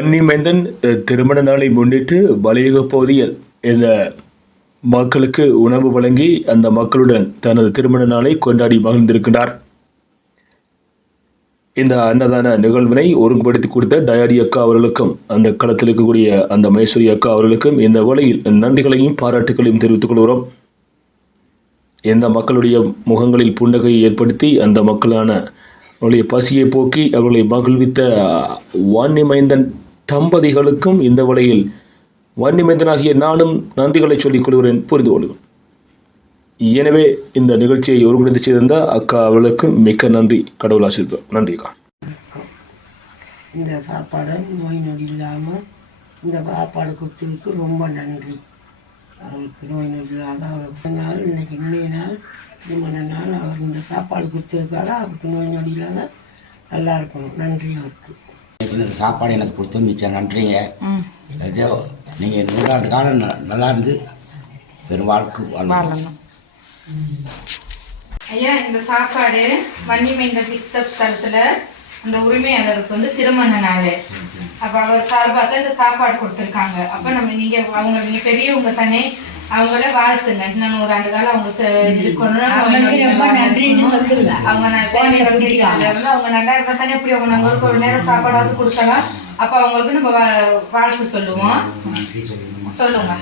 கன்னிமைந்தன் திருமண நாளை முன்னிட்டு வலையுக பகுதியில் இந்த மக்களுக்கு உணவு வழங்கி அந்த மக்களுடன் தனது திருமண நாளை கொண்டாடி மகிழ்ந்திருக்கிறார் இந்த அன்னதான நிகழ்வினை ஒருங்குபடுத்தி கொடுத்த டயாடி அக்கா அவர்களுக்கும் அந்த களத்தில் இருக்கக்கூடிய அந்த மைசூரி அக்கா அவர்களுக்கும் இந்த வேளையில் நன்றிகளையும் பாராட்டுகளையும் தெரிவித்துக் கொள்கிறோம். எந்த மக்களுடைய முகங்களில் புன்னகையை ஏற்படுத்தி அந்த மக்களான அவருடைய பசியை போக்கி அவர்களை மகிழ்வித்த வாணிமைந்தன் தம்பதிகளுக்கும் இந்த வேளையில் வாணிமைந்தனாகிய நானும் நன்றிகளை சொல்லிக் கொள்கிறேன். புரிந்து கொள்கிறேன் எனவே இந்த நிகழ்ச்சியை ஒருங்கிணைந்து செய்திருந்த அக்கா அவளுக்கு மிக்க நன்றி. கடவுள் ஆசிர்வாதம். நன்றி அக்கா. இந்த சாப்பாடை நோய் நொடி இல்லாமல் இந்த சாப்பாடு கொடுத்ததுக்கு ரொம்ப நன்றி. அவருக்கு நோய் நொடி இல்லாத அவருக்கு நாள் இன்னைக்கு இன்றைய நாள் திருமண நாள். அவர் இந்த சாப்பாடு கொடுத்ததுக்காக அவருக்கு நோய் நொடி இல்லாத நல்லா இருக்கணும். நன்றி அவருக்கு இந்த சாப்பாடு எனக்கு கொடுத்து மிச்சம் நன்றிங்க. ஏதோ நீங்கள் நூறாண்டு காலம் ந- நல்லா இருந்து பெரும் வாழ்க்கை வாழணும். ஐயா இந்த சாப்பாடு வன்னிமைந்த திட்ட தரத்துல அந்த உரிமையாளருக்கு வந்து திருமண நாள் அப்ப அவர் சார்பாக தான் இந்த சாப்பாடு கொடுத்துருக்காங்க. அப்ப நம்ம நீங்க அவங்க நீங்க பெரியவங்க தானே அவங்கள வாழ்த்துங்க. இன்னும் நூறாண்டு காலம் அவங்க செ- இருக்கணும் அவங்க நான் சேவைகள் செய்யறாங்க அதனால அவங்க நல்லா இருந்தா தானே எப்படி அவங்க நாங்களுக்கு ஒரு நேரம் சாப்பாடாவது கொடுக்கலாம் அப்ப அவங்களுக்கு நம்ம வா- வாழ்த்து சொல்லுவோம். சொல்லுங்க.